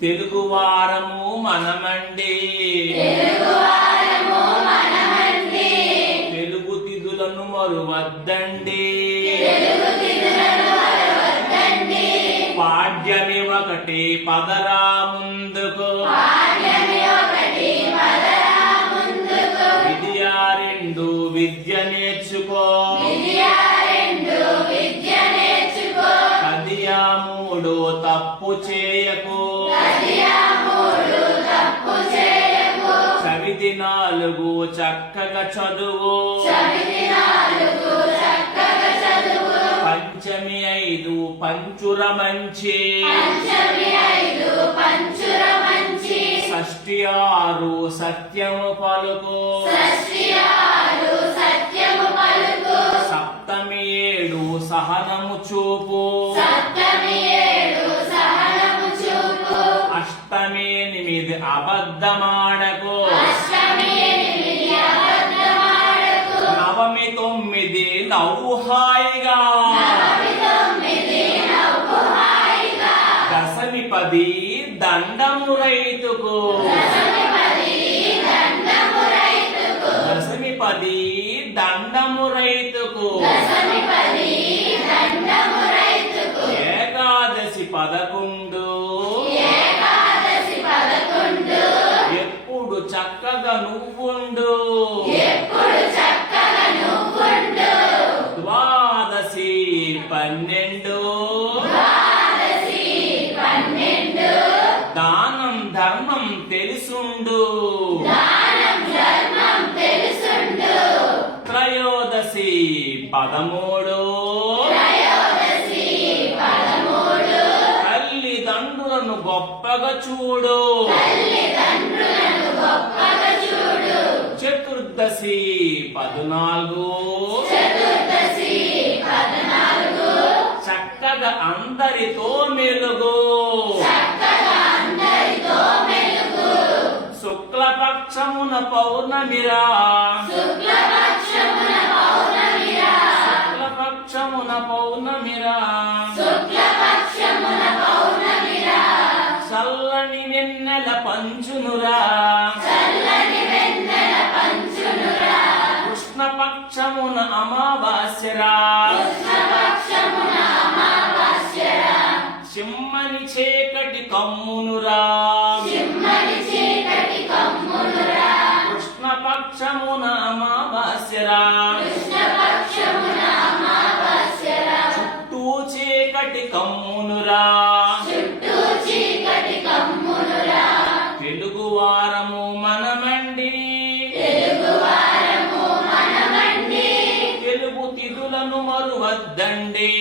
తెలుగు వారము మనమండి, తెలుగు తిథులను మరువద్దండి. పాడ్యమి ఒకటి పదరా ముందుకు, విద్యా రెండు విద్య నేర్చుకో, కదియా మూడు తప్పు చేయకు, చవితి నాలుగు చక్కగా చదువు, పంచమి ఐదు పంచుర మంచి, షష్ఠి ఆరు సత్యము పలుకు, సప్తమి ఏడు సహనము చూపు, అష్టమి ఎనిమిది అబద్ధమాడకు, నవమి తొమ్మిది నవ్వు హాయిగా, దశమి పది దండము రైతుకు, దశమి పది దండము రైతుకు, ఏకాదశి 11 ఎప్పుడు చక్కగా నువ్వుండు, ద్వాదశి 12 దానం ధర్మం తెలుసుండు, త్రయోదశి 13 తల్లిదండ్రులను గొప్పగా చూడు, చతుర్దశి 14 చక్కగా అందరితో మెలుగు, శుక్లపక్షమున పౌర్ణమిరా, శుక్లపక్షమున పౌర్ణమిరా, చల్లని వెన్నెల పంచునురా, కృష్ణపక్షమున అమావాస్యరా, చిమ్మని చీకటి కమ్మునురా, కృష్ణపక్షమున అమావాస్యరా, చుట్టూ చీకటి కమ్మునురా, తెలుగు వారము మనమండి, తెలుగు తిథులను మరువద్దండి.